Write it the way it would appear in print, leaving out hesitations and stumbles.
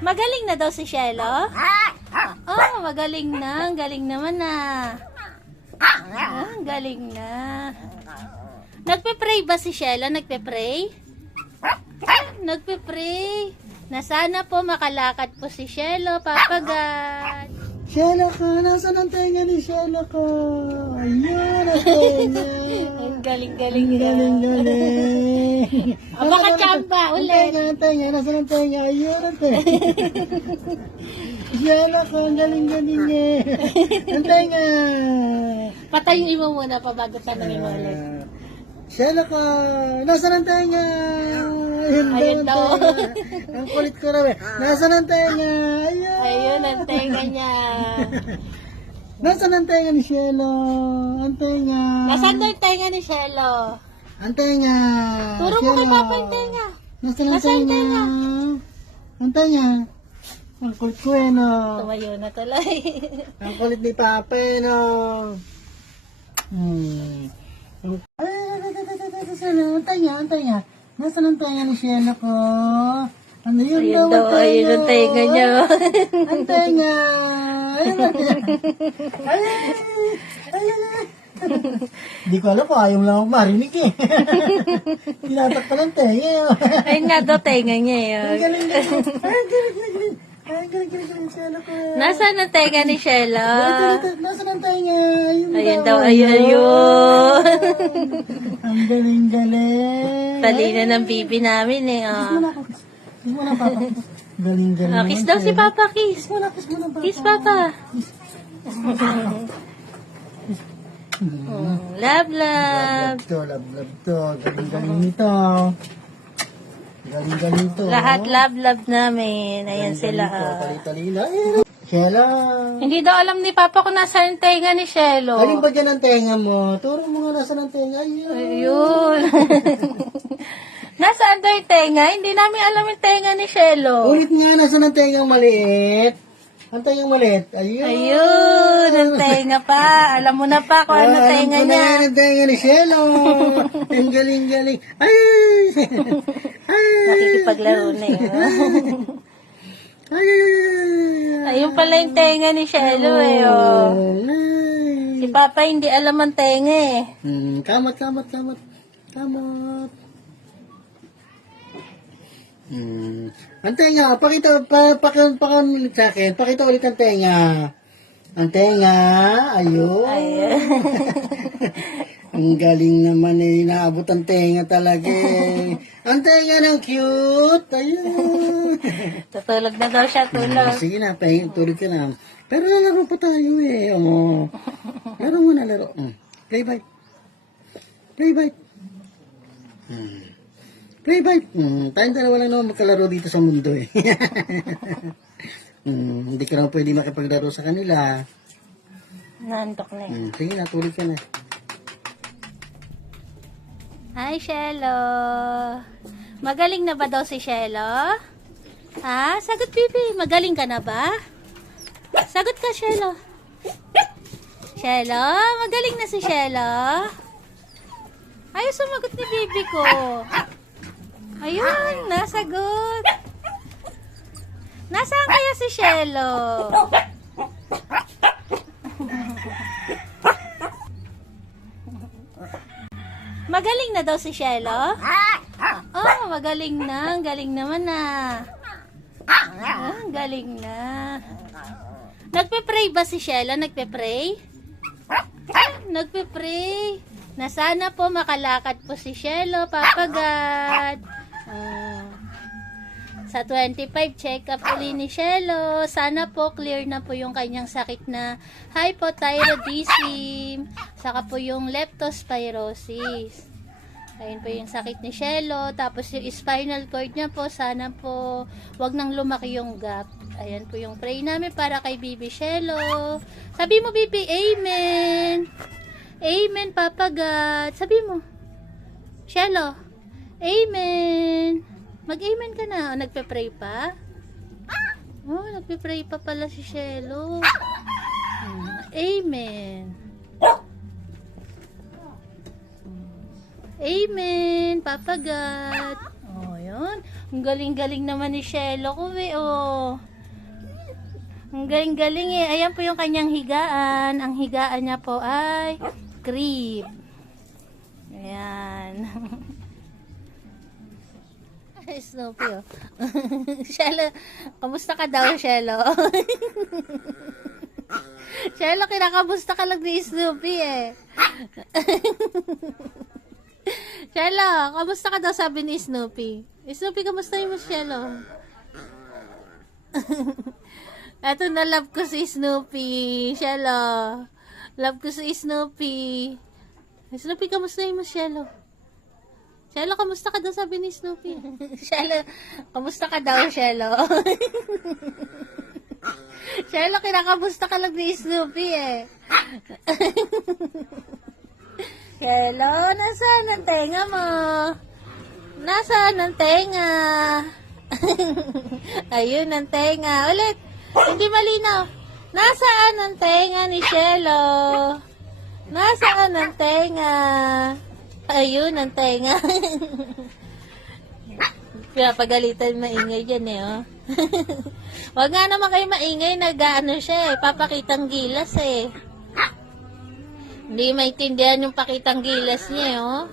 Magaling na daw si Shelo? Oh, magaling na. Ang galing naman na. Ang galing na. Nagpe-pray ba si Shelo? Nagpe-pray? Nagpe-pray. Na sana po makalakad po si Shelo, Papa God. Shelo ka, nasaan ang tenga ni Shelo ka? Ayan ang tenga. Ang galing-galing Ang na. galing-galing. Baka chamba ulit. Ang tenga, nasaan ang tenga? Ayan ang tenga. Shelo ka, ang galing-galing eh. Ang tenga. Patayuin mo muna pa bago tanongin mo ulit. Shelo ka, nasaan ang tenga? Ayun daw. Ang kulit ko raw eh. Nasaan ang tenga? Ayan. Ayun ang tenga niya. Nasaan ang tenga ni Shelo? Ang tenga. Nasaan daw yung tenga ni Shelo? Ang tenga. Turo mo kay Shelo. Papa yung tenga. Nasaan ang Nasaan yung tenga? tenga? Ang tenga. Ang kulit ko eh no. Tumayo na tuloy. Ang kulit ni Papa eh no. Ang tenga, ang tenga. Nasaan ang tenga ni Shelo ko? Ano yun Ayun daw, ang ayun ang tenga niya. Ang tenga. Ayun ang tenga. Ayun. Hindi ko alam kung ayaw lang ako marinig eh. Tinatak pa ng tenga. Ayun nga daw tenga niya Ang yun. galing-galing. Ay, galing-galing. Ay, galing-galing Shelo ko. Nasaan ang tenga ni Shelo? Nasaan ang tenga? Ayun daw, ayun. Ang galing-galing. Talina ng bibi namin eh. Oh. Kiss mo na, Papa. Galing-galing. Oh, kiss daw si Papa, kiss. Kiss mo na, Papa. Kiss Papa. Love, love. Love to. Galing-galing nito. Galing-galing to. Lahat love namin. Ayan sila. Tali-talina. Shelo. Hindi daw alam ni Papa kung nasa yung tenga ni Shelo. Alin ba dyan ang tenga mo? Turo mo nga nasa ng tenga. Ayun. Nasaan daw yung tenga? Hindi namin alam yung tenga ni Shelo. Ulit nga, nasa ng tengang maliit. Ang tengang maliit. Ayun. Ayun, ang tenga pa. Alam mo na pa kung ano tenga Alam ko na niya. yan ang tenga ni Shelo. Ang galing-galing. Ay! Ay! Nakikipaglaro na yun. Ay! Ayun pala yung tenga ni Shelo eh. Oh. Ay! Si Papa hindi alam ang tenga eh. Kamot. Kamot. Ang tenga, pakita ulit sa akin. Pakita ulit ang tenga. Ang tenga, ayun. Ayun. Ang galing naman eh, naabot ang tenga talaga eh. Ang tenga ng cute, ayun. Tutulog na daw siya, tulog. Sige na, tulog ka na. Pero lalaro pa tayo eh. Oh. Laro mo na, laro. Play bite. Play bite. Tayong dalawa lang naman magkalaro dito sa mundo eh. Hindi ka naman pwede makipaglaro sa kanila. Nantok na eh. Sige na, tulog ka na. Hi, Shelo. Magaling na ba daw si Shelo? Ha? Sagot, Bibi. Magaling ka na ba? Sagot ka, Shelo. Shelo? Magaling na si Shelo? Ayaw sumagot ni Bibi ko. Ayun, nasagot. Nasaan kaya si Shelo? Magaling na daw si Shelo? Oh, magaling na. Ang galing naman na. Ang galing na. Nagpe-pray ba si Shelo? Nagpe-pray? Nagpe-pray. Na sana po makalakad po si Shelo, Papa God. Sa 25, check-up uli ni Shelo. Sana po clear na po yung kanyang sakit na hypothyroidism. Saka po yung leptospirosis. Ayun po yung sakit ni Shelo. Tapos yung spinal cord niya po, sana po wag nang lumaki yung gap. Ayan po yung pray namin para kay Bibi Shelo. Sabi mo, Bibi, Amen. Amen, Papa God. Sabi mo, Shelo, Amen. Mag-amen ka na. O, nagpe-pray pa? Oh, nagpe-pray pa pala si Shelo. Amen. Amen, Papa God. Oh, yun. Ayun. Ang galing-galing naman ni Shelo ko oh. Ang galing-galing Ayan po yung kanyang higaan. Ang higaan niya po ay crib. Ayan. Snoopy Shelo, kamusta ka daw, Shelo? Shelo, kinakamusta ka lang ni Snoopy Shelo, kamusta ka daw, sabi ni Snoopy? Snoopy, kamusta mo, Shelo? Eto na, love ko si Snoopy. Shelo, love ko si Snoopy. Snoopy, kamusta mo, Shelo? Shelo, kamusta ka daw, sabi ni Snoopy? Shelo, kamusta ka daw, Shelo? Shelo, kinakamusta ka lang ni Snoopy Shelo, nasaan ang tenga mo? Nasaan ang tenga? Ayun ang tenga. Ulit, hindi malinaw. Nasaan ang tenga ni Shelo? Nasaan ang tenga? Ayun ang tenga. Pinapagalitan maingay dyan Wag nga naman kayo maingay, nag-ano siya papakitang gilas Hindi maintindihan yung pakitang gilas niya